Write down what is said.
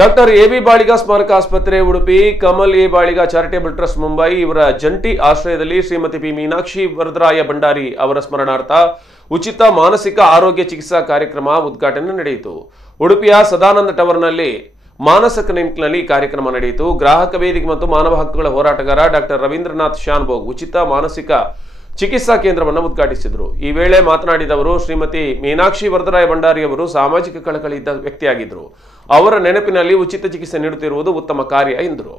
Doctor A B. Baliga ಸ್ಮಾರಕ ಆಸ್ಪತ್ರೆ Udupi, Kamal A. Baliga charitable trust Mumbai ಇವರ ಜಂಟಿ ಆಶ್ರಯದಲ್ಲಿ ಶ್ರೀಮತಿ ಪಿ. ಮೀನಾಕ್ಷಿ ವರದರಾಯ ಭಂಡಾರಿ ಅವರ ಸ್ಮರಣಾರ್ಥ ಉಚಿತ ಮಾನಸಿಕ ಆರೋಗ್ಯ ಚಿಕಿತ್ಸಾ ಕಾರ್ಯಕ್ರಮ ಉದ್ಘಾಟನೆ ನಡೆಯಿತು. ಉಡುಪಿಯ ಸದಾನಂದ ಟವರ್ನಲ್ಲಿ ಮಾನಸ ಕ್ಲಿನಿಕ್ನಲ್ಲಿ ಕಾರ್ಯಕ್ರಮ ನಡೆಯಿತು. ಗ್ರಾಹಕ ವೇದಿಕೆ ಮತ್ತು ಮಾನವ ಹಕ್ಕುಗಳ ಹೋರಾಟಗಾರ ಡಾಕ್ಟರ್ ರವೀಂದ್ರನಾಥ್ ಶಾನ್ಭೋಗ್ ಉಚಿತ ಮಾನಸಿಕ ಚಿಕಿತ್ಸಾ ಕೇಂದ್ರವನ್ನು ಉದ್ಘಾಟಿಸಿದರು. ಈ ವೇಳೆ ಮಾತನಾಡಿದವರು, ಶ್ರೀಮತಿ ಮೀನಾಕ್ಷಿ ವರದರಾಯ ಭಂಡಾರಿ ಅವರು ಸಾಮಾಜಿಕ ಕಳಕಳಿ ಇದ್ದ ವ್ಯಕ್ತಿಯಾಗಿದ್ದರು. ಅವರ ನೆನಪಿನಲ್ಲಿ ಉಚಿತ ಚಿಕಿತ್ಸೆ ನೀಡುತ್ತಿರುವುದು ಉತ್ತಮ ಕಾರ್ಯ ಎಂದರು.